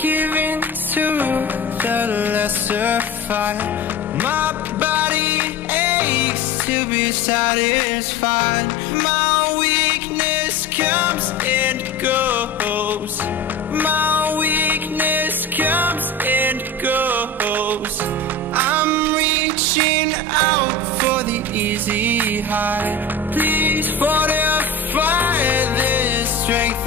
give in to the lesser fight. My body aches to be satisfied. My weakness comes and goes. My weakness comes and goes. I'm reaching out for the easy high. Please fortify this strength